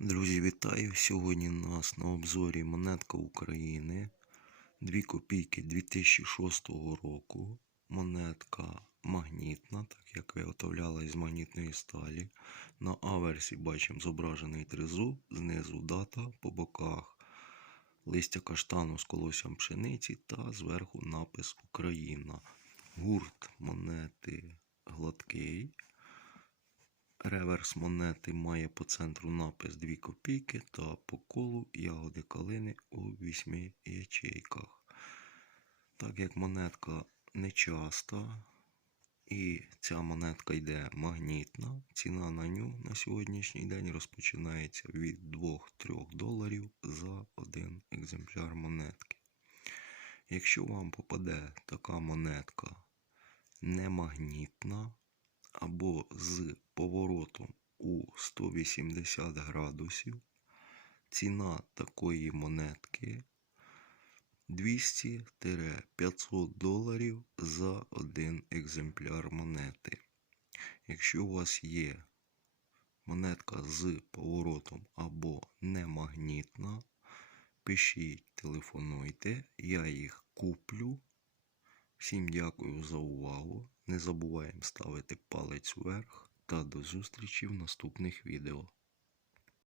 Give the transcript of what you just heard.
Друзі, вітаю! Сьогодні у нас на обзорі монетка України 2 копійки 2006 року. Монетка магнітна, так як виготовляла з магнітної сталі. На аверсі бачимо зображений тризуб, знизу дата, по боках листя каштану з колоссям пшениці та зверху напис Україна. Гурт монети гладкий. Реверс монети має по центру напис 2 копійки та по колу ягоди калини у 8 ячейках. Так як монетка нечаста і ця монетка йде магнітна, ціна на ню на сьогоднішній день розпочинається від 2-3 доларів за один екземпляр монетки. Якщо вам попаде така монетка немагнітна, або з поворотом у 180 градусів. Ціна такої монетки 200-500 доларів за один екземпляр монети. Якщо у вас є монетка з поворотом або немагнітна, пишіть, телефонуйте, я їх куплю. Всім дякую за увагу. Не забуваємо ставити палець вверх та до зустрічі в наступних відео.